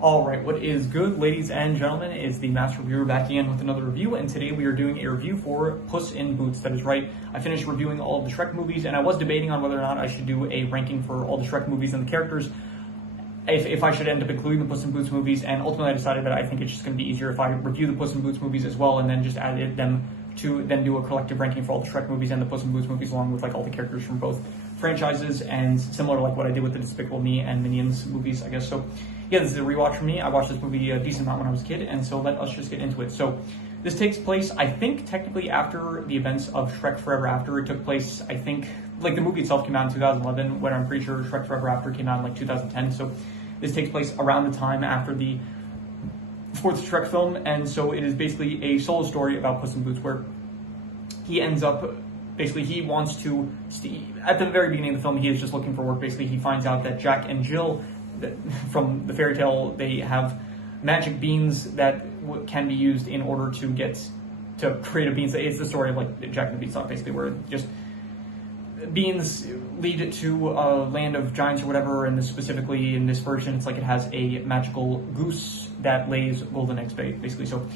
Alright, what is good, ladies and gentlemen, is the Master Reviewer back again with another review, and today we are doing a review for Puss in Boots. That is right, I finished reviewing all of the Shrek movies, and I was debating on whether or not I should do a ranking for all the Shrek movies and the characters, if I should end up including the Puss in Boots movies, and ultimately I decided that I think it's just going to be easier if I review the Puss in Boots movies as well, and then just added them to then do a collective ranking for all the Shrek movies and the Puss in Boots movies, along with like all the characters from both franchises, and similar to like what I did with the Despicable Me and Minions movies, I guess. So yeah, this is a rewatch for me. I watched this movie a decent amount when I was a kid, and so let us just get into it. So this takes place, I think, technically after the events of Shrek Forever After. It took place, I think, like the movie itself came out in 2011, when I'm pretty sure Shrek Forever After came out in like 2010. So this takes place around the time after the fourth Shrek film, and so it is basically a solo story about Puss in Boots, where he ends up, basically he wants to, at the very beginning of the film, he is just looking for work. Basically, he finds out that Jack and Jill, from the fairy tale, they have magic beans that can be used in order to create a bean. It's the story of like Jack and the Beanstalk, basically, where just beans lead to a land of giants or whatever, and specifically in this version, it's like it has a magical goose that lays golden eggs, basically. So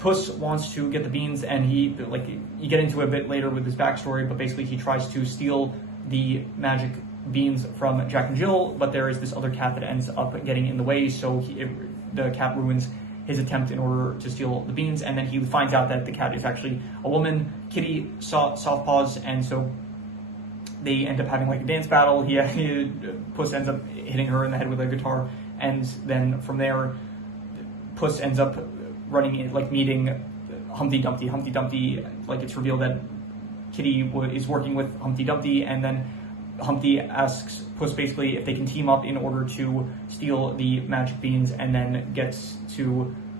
Puss wants to get the beans, and he, like, you get into a bit later with his backstory, but basically he tries to steal the magic beans from Jack and Jill, but there is this other cat that ends up getting in the way, so the cat ruins his attempt in order to steal the beans, and then he finds out that the cat is actually a woman, Kitty Softpaws, and so they end up having like a dance battle. Puss ends up hitting her in the head with a guitar, and then from there, Puss ends up meeting Humpty Dumpty. Humpty Dumpty, like, it's revealed that Kitty is working with Humpty Dumpty, and then Humpty asks Puss basically if they can team up in order to steal the magic beans and then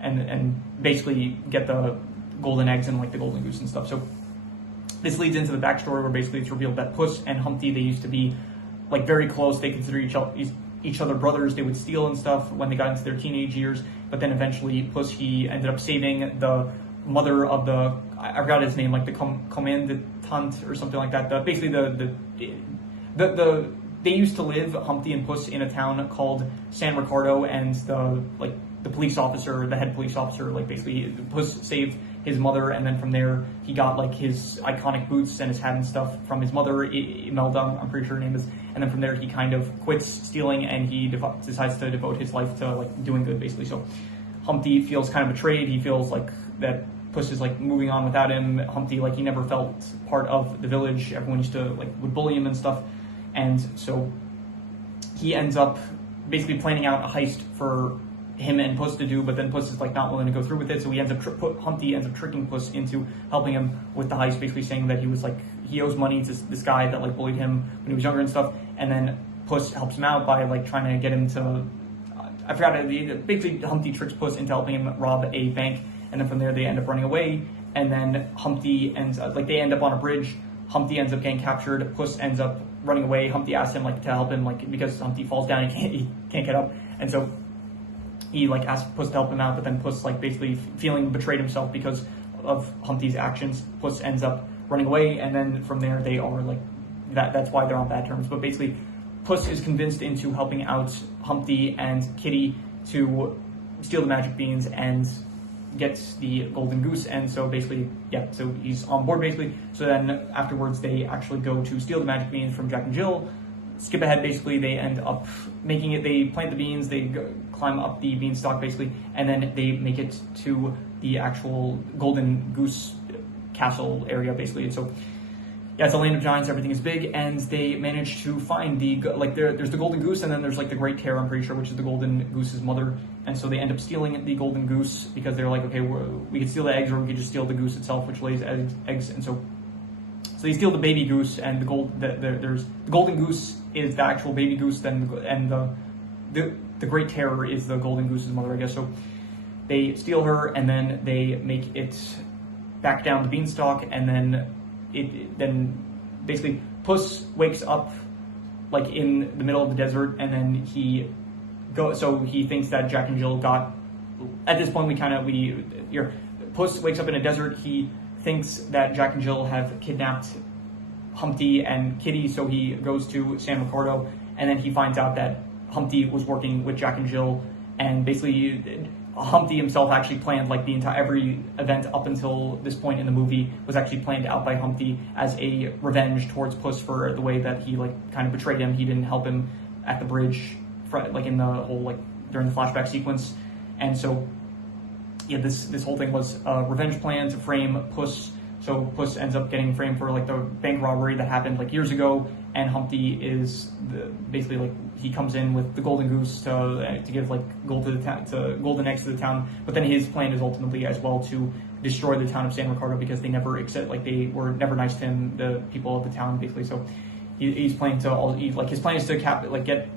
and basically get the golden eggs and like the golden goose and stuff. So this leads into the backstory where basically it's revealed that Puss and Humpty, they used to be like very close. They consider each other brothers. They would steal and stuff when they got into their teenage years, but then eventually Puss, he ended up saving the mother of I forgot his name, like the commandant or something like that. They used to live, Humpty and Puss, in a town called San Ricardo, and the police officer, the head police officer, like basically Puss saved his mother, and then from there he got like his iconic boots and his hat and stuff from his mother, Imelda, I'm pretty sure her name is, and then from there he kind of quits stealing and he decides to devote his life to like doing good, basically. So Humpty feels kind of betrayed. He feels like that Puss is like moving on without him. Humpty, like, he never felt part of the village. Everyone used to would bully him and stuff, and so he ends up basically planning out a heist for him and Puss to do, but then Puss is like not willing to go through with it, so he ends up Humpty ends up tricking Puss into helping him with the heist, basically saying that he owes money to this guy that like bullied him when he was younger and stuff, and then Puss helps him out by like trying to get him to I forgot, basically Humpty tricks Puss into helping him rob a bank, and then from there they end up running away, and then Humpty they end up on a bridge. Humpty ends up getting captured. Puss ends up running away. Humpty asks him to help him, because Humpty falls down, he can't get up, and so he asks Puss to help him out, but then Puss basically feeling betrayed himself because of Humpty's actions. Puss ends up running away, and then from there they are that's why they're on bad terms. But basically Puss is convinced into helping out Humpty and Kitty to steal the magic beans and get the golden goose, and so basically, yeah, so he's on board basically. So then afterwards they actually go to steal the magic beans from Jack and Jill. Skip ahead, basically they end up making it, they plant the beans, they climb up the beanstalk basically, and then they make it to the actual golden goose castle area basically. And so yeah, it's a land of giants, everything is big, and they manage to find there's the golden goose, and then there's the great terror, I'm pretty sure, which is the golden goose's mother, and so they end up stealing the golden goose because they're like, okay, we could steal the eggs, or we could just steal the goose itself, which lays eggs, and so they steal the baby goose, and there's the golden goose is the actual baby goose, and the great terror is the golden goose's mother, I guess. So they steal her, and then they make it back down the beanstalk, and then then basically Puss wakes up in the middle of the desert, and then so he thinks that Jack and Jill got, at this point Puss wakes up in a desert. He thinks that Jack and Jill have kidnapped Humpty and Kitty, so he goes to San Ricardo, and then he finds out that Humpty was working with Jack and Jill and basically Humpty himself actually planned like the entire every event up until this point in the movie was actually planned out by Humpty as a revenge towards Puss for the way that he like kind of betrayed him. He didn't help him at the bridge, like in the whole like during the flashback sequence, and so yeah, this whole thing was a revenge plan to frame Puss. So Puss ends up getting framed for like the bank robbery that happened like years ago, and Humpty is basically like he comes in with the golden goose to give like gold to the town, to golden eggs to the town. But then his plan is ultimately as well to destroy the town of San Ricardo because they never they were never nice to him, the people of the town basically. So he's planning to his plan is to get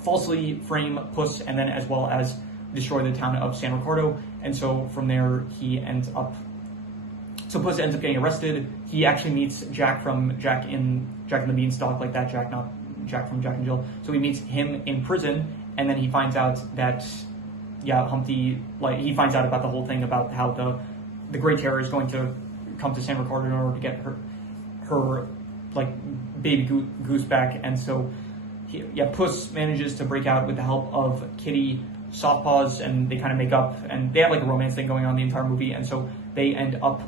falsely frame Puss and then as well as destroy the town of San Ricardo. And so from there So Puss ends up getting arrested. He actually meets Jack from Jack in the Beanstalk, like that Jack, not Jack from Jack and Jill. So he meets him in prison, and then he finds out that, Humpty, like, he finds out about the whole thing about how the Great Terror is going to come to San Ricardo in order to get her like, baby goose back. And so, Puss manages to break out with the help of Kitty, Softpaws, and they kind of make up, and they have, like, a romance thing going on the entire movie, and so they end up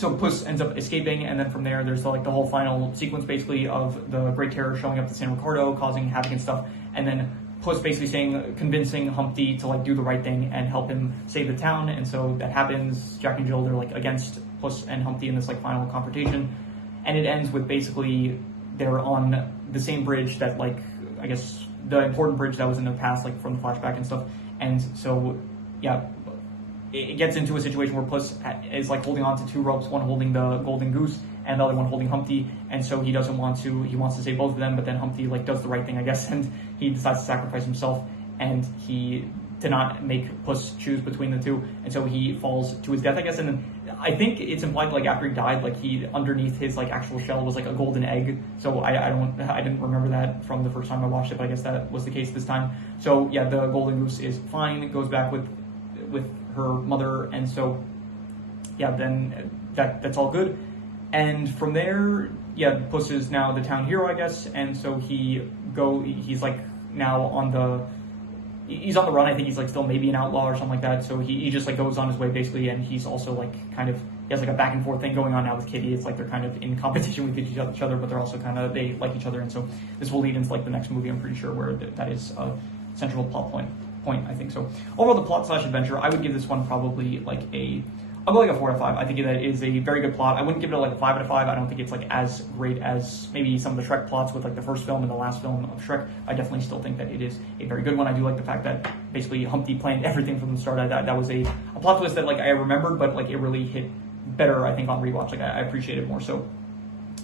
So Puss ends up escaping, and then from there, there's the whole final sequence, basically, of the Great Terror showing up to San Ricardo, causing havoc and stuff, and then Puss basically convincing Humpty to do the right thing and help him save the town, and so that happens. Jack and Jill, they're against Puss and Humpty in this final confrontation, and it ends with basically they're on the same bridge that I guess the important bridge that was in the past, from the flashback and stuff, and so it gets into a situation where Puss is holding on to two ropes, one holding the golden goose and the other one holding Humpty, and so he wants to save both of them, but then Humpty does the right thing, I guess, and he decides to sacrifice himself, and he did not make Puss choose between the two, and so he falls to his death, I guess, and then I think it's implied after he died, he underneath his actual shell was a golden egg, so I didn't remember that from the first time I watched it, but I guess that was the case this time. So yeah, the golden goose is fine, it goes back with her mother, and so then that's all good. And from there, Puss is now the town hero, I guess, and so he's now on the run. I think he's still maybe an outlaw or something like that. So he just goes on his way basically, and he's also he has a back and forth thing going on now with Kitty. It's they're kind of in competition with each other, but they're also they like each other, and so this will lead into the next movie, I'm pretty sure, where that is a central plot point, I think. So overall, the plot / adventure, I would give this one probably I'll go a 4 out of 5. I think that is a very good plot. I wouldn't give it a 5 out of 5. I don't think it's as great as maybe some of the Shrek plots with the first film and the last film of Shrek. I definitely still think that it is a very good one. I do like the fact that basically Humpty planned everything from the start. That was a plot twist that I remembered, but it really hit better, I think, on rewatch. I appreciate it more so.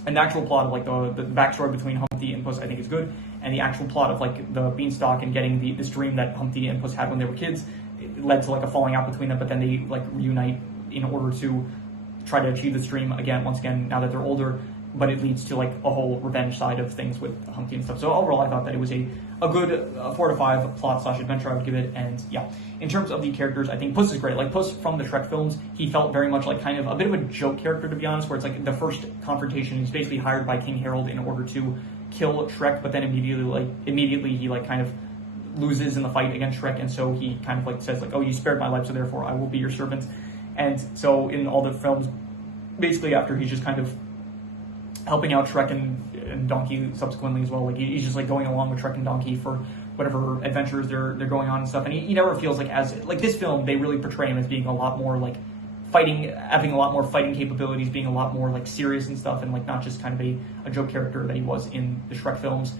And the actual plot of the backstory between Humpty and Puss, I think, is good. And the actual plot of the beanstalk and getting this dream that Humpty and Puss had when they were kids, it led to a falling out between them. But then they reunite in order to try to achieve this dream once again, now that they're older. But it leads to a whole revenge side of things with Humpty and stuff. So overall, I thought that it was a good 4 to 5 plot / adventure, I would give it. And yeah, in terms of the characters, I think Puss is great. Puss from the Shrek films, he felt very much kind of a bit of a joke character, to be honest, where it's the first confrontation, he's basically hired by King Harold in order to kill Shrek, but then immediately he kind of loses in the fight against Shrek, and so he kind of says oh, you spared my life, so therefore I will be your servant. And so in all the films, basically after he's just kind of helping out Shrek and Donkey subsequently as well, he's just going along with Shrek and Donkey for whatever adventures they're going on and stuff, and he never feels as this film, they really portray him as being a lot more fighting, having a lot more fighting capabilities, being a lot more serious and stuff, and not just kind of a joke character that he was in the Shrek films.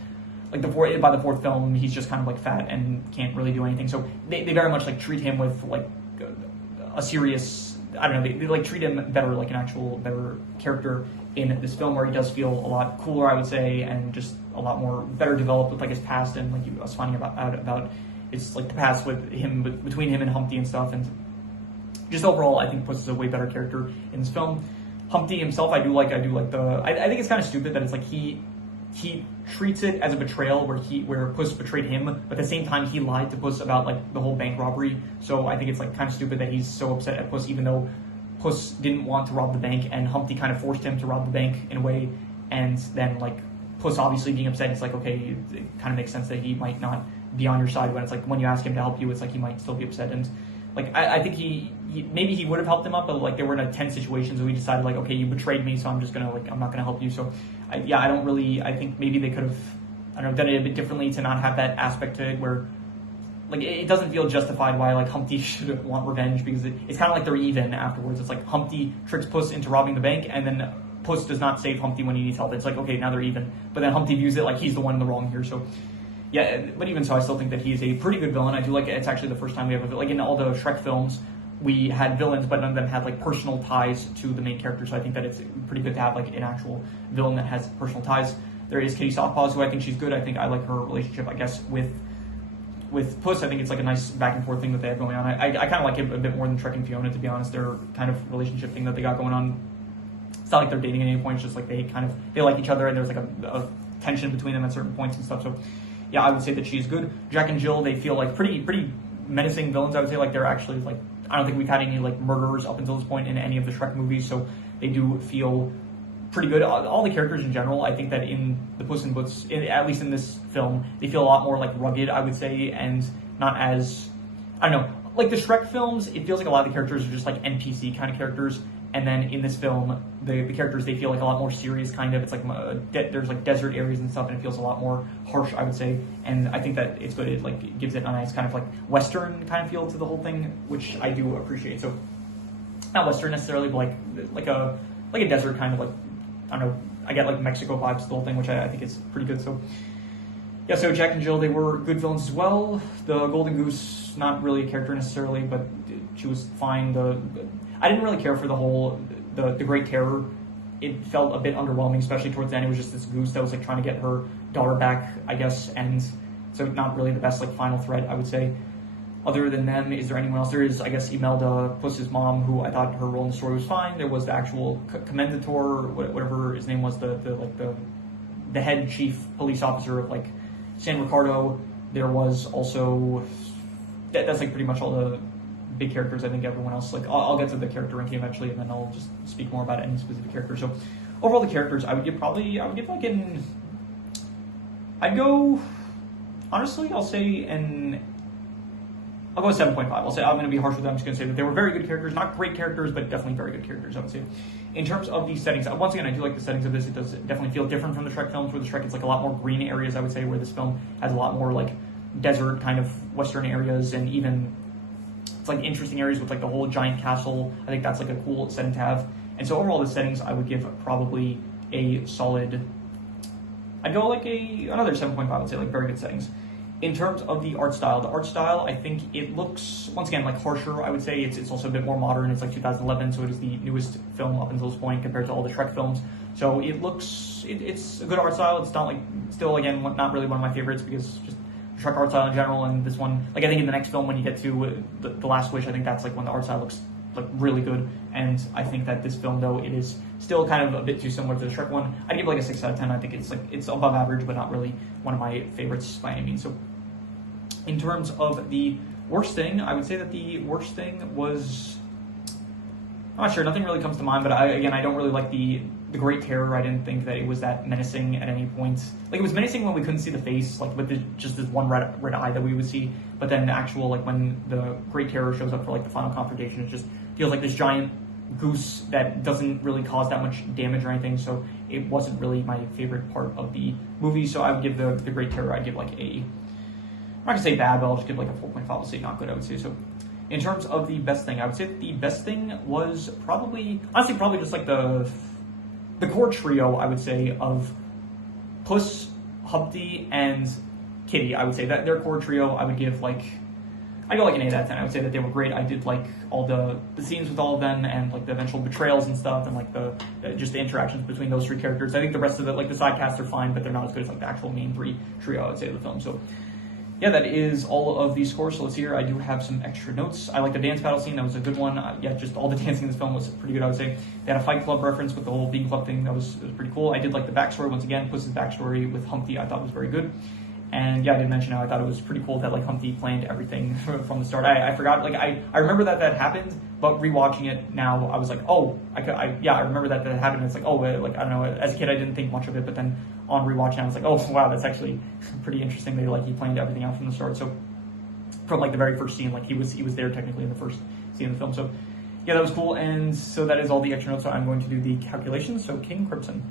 By the fourth film, he's just kind of fat and can't really do anything. So they very much treat him with a serious, I don't know, they treat him better, an actual better character in this film, where he does feel a lot cooler, I would say, and just a lot more better developed with his past, and he was finding out about it's the past with him, between him and Humpty and stuff. And just overall, I think Puss is a way better character in this film. Humpty himself, I think it's kind of stupid that it's he treats it as a betrayal where Puss betrayed him, but at the same time he lied to Puss about the whole bank robbery. So I think it's kind of stupid that he's so upset at Puss, even though Puss didn't want to rob the bank and Humpty kind of forced him to rob the bank in a way. And then Puss obviously being upset, it's okay, it kind of makes sense that he might not be on your side when it's like when you ask him to help you, it's like he might still be upset. And like I think he maybe he would have helped him up, but like they were in a tense situation, so we decided like, okay, you betrayed me, so I'm not gonna help you. So I think maybe they could have, I don't know, done it a bit differently to not have that aspect to it where like it doesn't feel justified why like Humpty should want revenge, because it's kind of like they're even afterwards. It's like Humpty tricks Puss into robbing the bank, and then Puss does not save Humpty when he needs help. It's like, okay, now they're even, but then Humpty views it like he's the one in the wrong here. So yeah, but even so, I still think that he is a pretty good villain. I do like it. It's actually the first time we have like in all the Shrek films, we had villains, but none of them had like personal ties to the main character. So I think that it's pretty good to have like an actual villain that has personal ties. There is Kitty Softpaws, who I think she's good. I think I like her relationship, I guess, with Puss. I think it's like a nice back and forth thing that they have going on. I kind of like it a bit more than Shrek and Fiona, to be honest. Their kind of relationship thing that they got going on. It's not like they're dating at any point. It's just like they like each other, and there's like a tension between them at certain points and stuff. So yeah, I would say that she's good. Jack and Jill, they feel like pretty menacing villains. I would say like they're actually like, I don't think we've had any like murderers up until this point in any of the Shrek movies. So they do feel pretty good. All the characters in general, I think that in the Puss in Boots, at least in this film, they feel a lot more like rugged, I would say, and not as, I don't know, like the Shrek films, it feels like a lot of the characters are just like NPC kind of characters, and then in this film, the characters, they feel like a lot more serious, kind of. It's like there's like desert areas and stuff, and it feels a lot more harsh, I would say, and I think that it's good. It like gives it a nice kind of like Western kind of feel to the whole thing, which I do appreciate. So not Western necessarily, but like a desert kind of like, I don't know, I get like Mexico vibes to the whole thing, which I think is pretty good. So yeah, so Jack and Jill, they were good villains as well. The Golden Goose, not really a character necessarily, but she was fine. I didn't really care for the Great Terror. It felt a bit underwhelming, especially towards the end. It was just this goose that was like trying to get her daughter back, I guess, and so not really the best like final threat, I would say. Other than them, is there anyone else? There is, I guess, Imelda, Puss's mom, who I thought her role in the story was fine. There was the actual commendator, whatever his name was, the head chief police officer of like San Ricardo. There was also that's like pretty much all the big characters. I think everyone else, like I'll get to the character ranking eventually, and then I'll just speak more about any specific character. So overall, the characters, I'd give like honestly, I'll go with 7.5. I'll say I'm going to be harsh with them. I'm just going to say that they were very good characters, not great characters, but definitely very good characters, I would say. In terms of the settings, once again, I do like the settings of this. It does definitely feel different from the Shrek films, where the Shrek, it's like a lot more green areas, I would say, where this film has a lot more like desert kind of Western areas, and even it's like interesting areas with like the whole giant castle. I think that's like a cool setting to have. And so overall, the settings, I would give probably a solid, I'd go like another 7.5, I would say, like very good settings. In terms of the art style, I think it looks, once again, like harsher, I would say. It's also a bit more modern. It's like 2011, so it is the newest film up until this point compared to all the Shrek films. So it looks, it's a good art style. It's not like, still, again, not really one of my favorites, because just Shrek art style in general, and this one, like I think in the next film, when you get to the Last Wish, I think that's like when the art style looks like really good. And I think that this film, though, it is still kind of a bit too similar to the Shrek one. I'd give it like a 6 out of 10. I think it's above average, but not really one of my favorites by any means. So in terms of the worst thing, I would say that the worst thing was, I'm not sure, nothing really comes to mind, but I don't really like the Great Terror. I didn't think that it was that menacing at any point. Like, it was menacing when we couldn't see the face, like with just this one red eye that we would see, but then the actual, like when the Great Terror shows up for like the final confrontation, it just feels like this giant goose that doesn't really cause that much damage or anything, so it wasn't really my favorite part of the movie. So I would give the Great Terror, I'd give like I'm not gonna say bad, but I'll just give like a 4.5. I'll say not good, I would say. So in terms of the best thing, I would say that the best thing was probably just like the core trio, I would say, of Puss, Humpty, and Kitty. I would say that their core trio, I would give like, I go like an 8 out of 10. I would say that they were great. I did like all the scenes with all of them, and like the eventual betrayals and stuff, and like just the interactions between those three characters. I think the rest of it, like the side casts, are fine, but they're not as good as like the actual main three trio, I would say, of the film. So yeah, that is all of the scores. So let's see here. I do have some extra notes. I like the dance battle scene. That was a good one. Yeah, just all the dancing in this film was pretty good, I would say. They had a Fight Club reference with the whole Bean Club thing. It was pretty cool. I did like the backstory. Once again, Puss's backstory with Humpty, I thought was very good. And yeah, I did mention how I thought it was pretty cool that like Humpty planned everything from the start. I forgot, like I remember that happened, but rewatching it now, I was like, oh, I remember that happened. It's like, oh, like I don't know, as a kid I didn't think much of it, but then on rewatching I was like, oh wow, that's actually pretty interesting. They like he planned everything out from the start. So from like the very first scene, like he was there technically in the first scene of the film. So yeah, that was cool. And so that is all the extra notes. So I'm going to do the calculations. So King Crimson.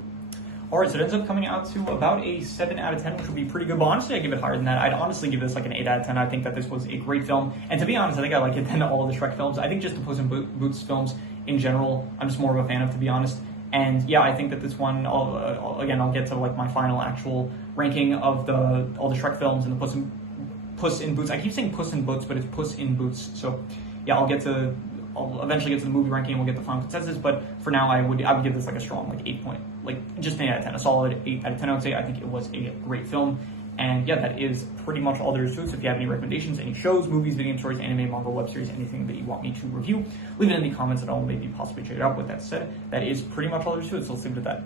All right, so it ends up coming out to about a 7 out of 10, which would be pretty good. But honestly, I give it higher than that. I'd honestly give this like an 8 out of 10. I think that this was a great film. And to be honest, I think I like it than all of the Shrek films. I think just the Puss in Boots films in general, I'm just more of a fan of, to be honest. And yeah, I think that this one, I'll get to like my final actual ranking of all the Shrek films and the Puss in Boots. I keep saying Puss in Boots, but it's Puss in Boots. So yeah, I'll eventually get to the movie ranking and we'll get the final consensus, but for now I would give this like a strong like 8 point, like just an 8 out of 10, a solid 8 out of 10 I would say. I think it was a great film. And yeah, that is pretty much all there is to it. So if you have any recommendations, any shows, movies, video game stories, anime, manga, web series, anything that you want me to review, leave it in the comments and I'll maybe possibly check it out. With that said, that is pretty much all there is to it, so let's leave it at that.